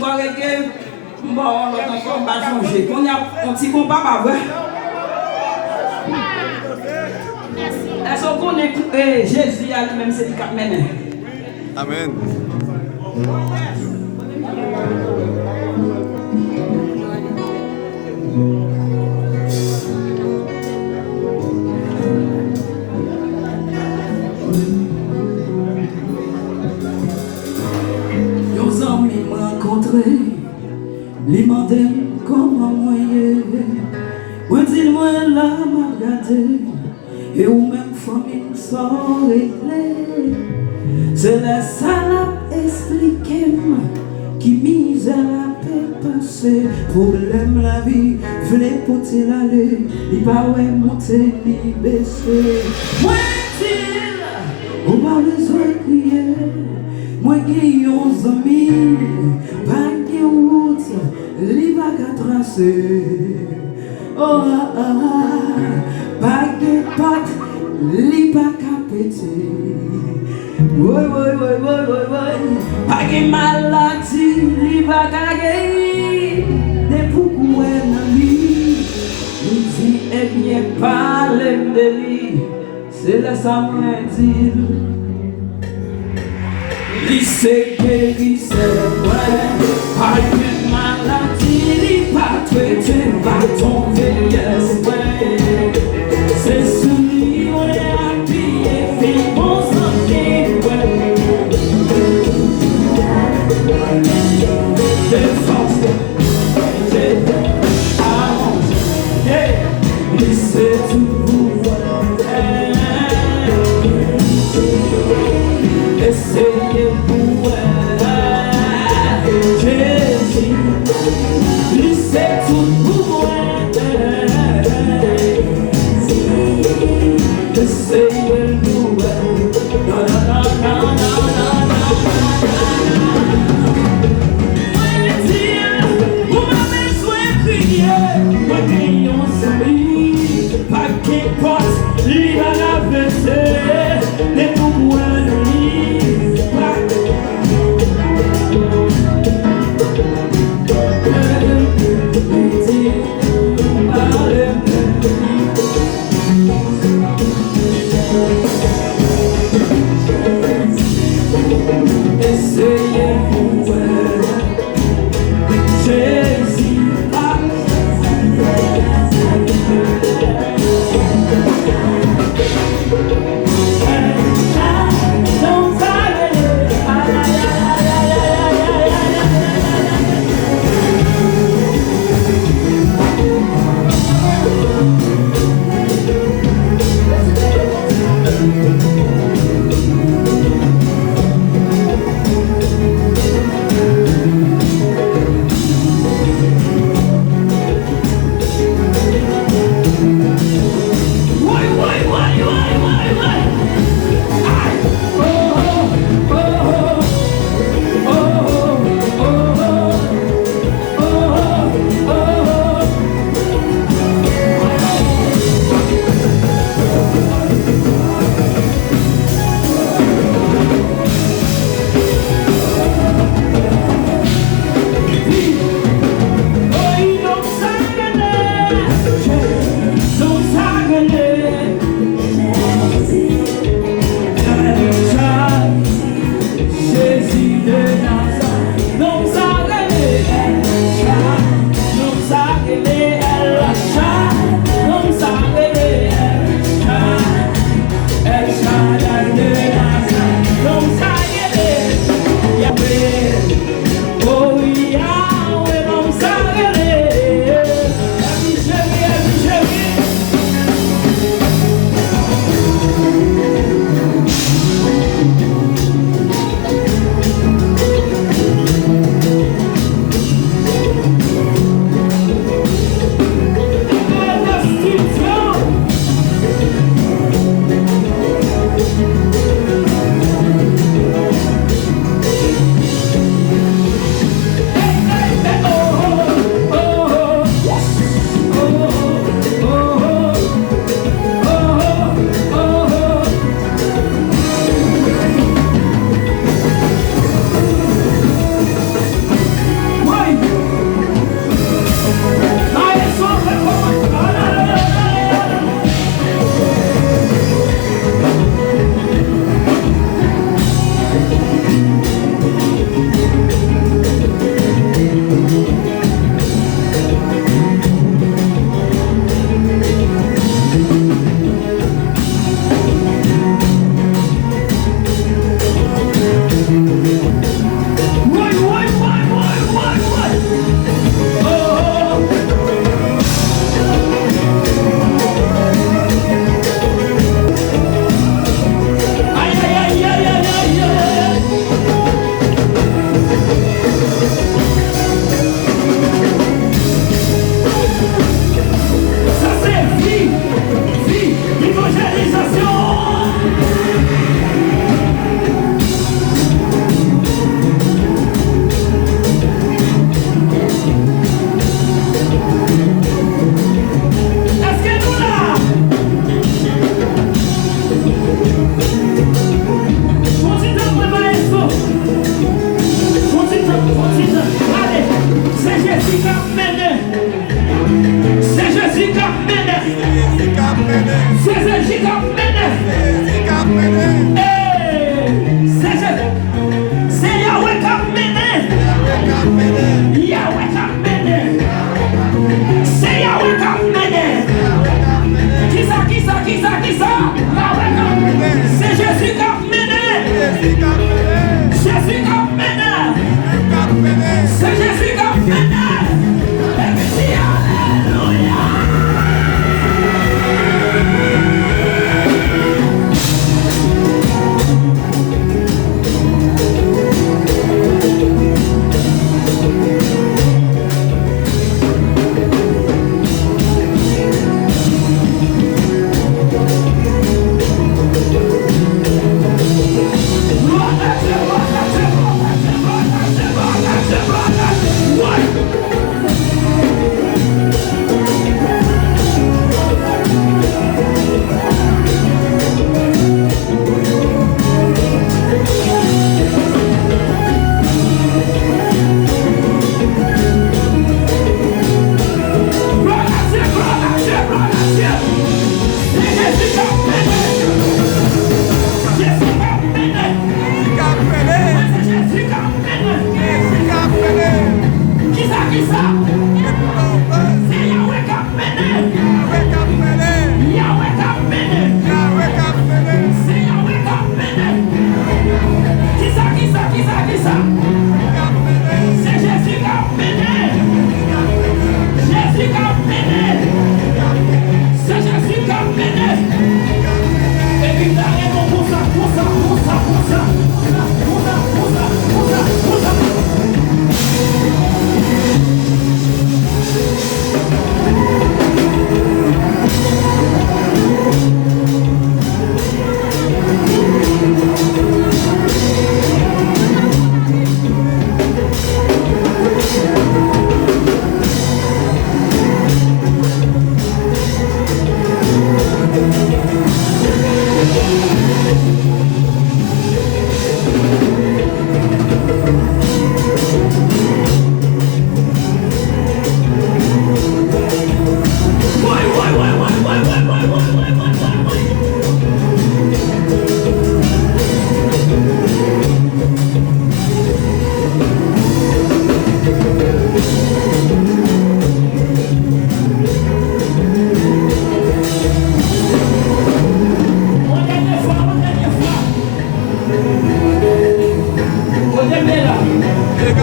vois que bon, l'autre encore pas changer. Qu'on y a un petit combat pas vrai. Est-ce qu'on est Jésus à lui-même c'est du cap mené. Amen. Nos amis m'ont rencontré, les mandés comme un moyen. Moi dis-moi là m'a regardé, et ou même famille sans réglée. C'est la salle expliquée qui mise à la paix passée. Problème la vie, venez porter l'aller, il va ouais monter, il baisser. Moi dis, on va besoin de crier. Moi qui aux amis, pas de route, il va qu'à tracer. Oh ah ah, pas de patte, il va qu'à péter. Oui, pas de maladie, il va qu'à guérir. De pourquoi la vie, il dit, eh bien, parlez de lui, c'est là ça me dit. Lycée guéri, c'est vrai. Pas de maladie, pas traité, pas tomber, yes, ouais. C'est celui où il a pillé, fait bon santé, ouais. Des forces, des avances, lycée tout, ouais. Essayez. Say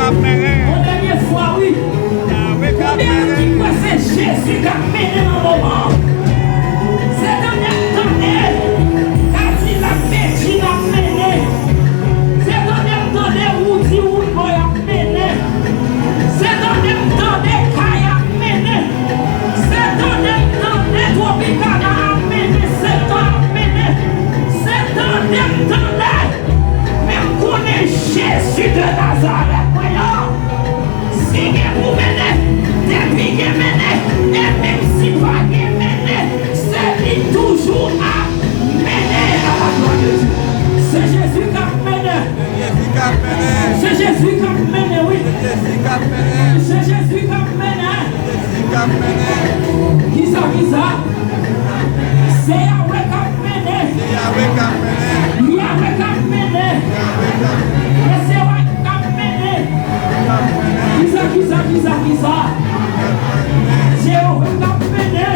Une dernière fois, oui. Combien de qui croient c'est Jésus qui a mené dans le moment? C'est dans l'année, quand il a médecine a mené. C'est dans l'année où dit où il a mené. C'est dans l'année qu'il a mené. C'est dans l'année Tropicana a mené. C'est dans l'année. C'est dans l'année. Même qu'on est Jésus de Nazareth, voyons. Si vous menez, depuis que menez, et même si pas que menez, c'est lui toujours à mener à la gloire de Dieu. C'est Jésus qui a mené. C'est Jésus qui a mené, oui. C'est Jésus qui a mené. Qui ça? C'est Yahweh qui a mené. Yahweh qui a mené. Et c'est Yahweh qui a mené. Qui ça? Jéhovah qui a mené.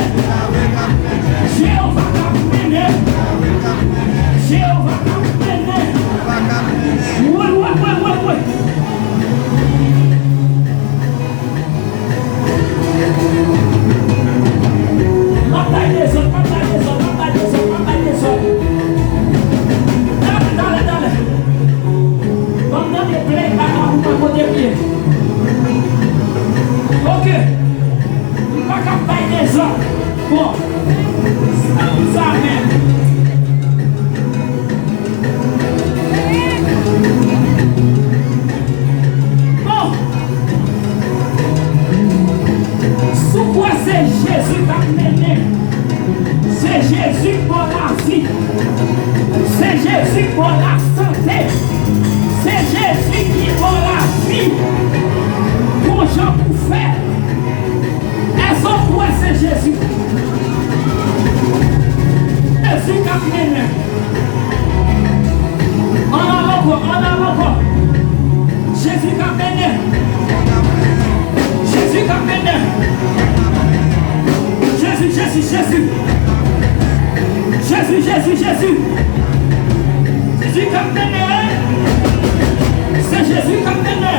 Jéhovah qui a mené. Jéhovah qui a mené. Ouais. Bataille des autres. Dale. Vamos dar de play para poder ver. Ok. Pas capable des autres. Bon. Ça même. Bon. Sous quoi c'est Jésus qui a mené? C'est Jésus pour la vie. C'est Jésus pour la santé. C'est Jésus qui pour la vie. Pour Jean pour faire. Est-ce que c'est Jésus? Jésus qui a mené. En avant. Jésus qui a mené. Jésus qui a mené. Jésus. Jésus qui a mené. C'est Jésus qui a mené.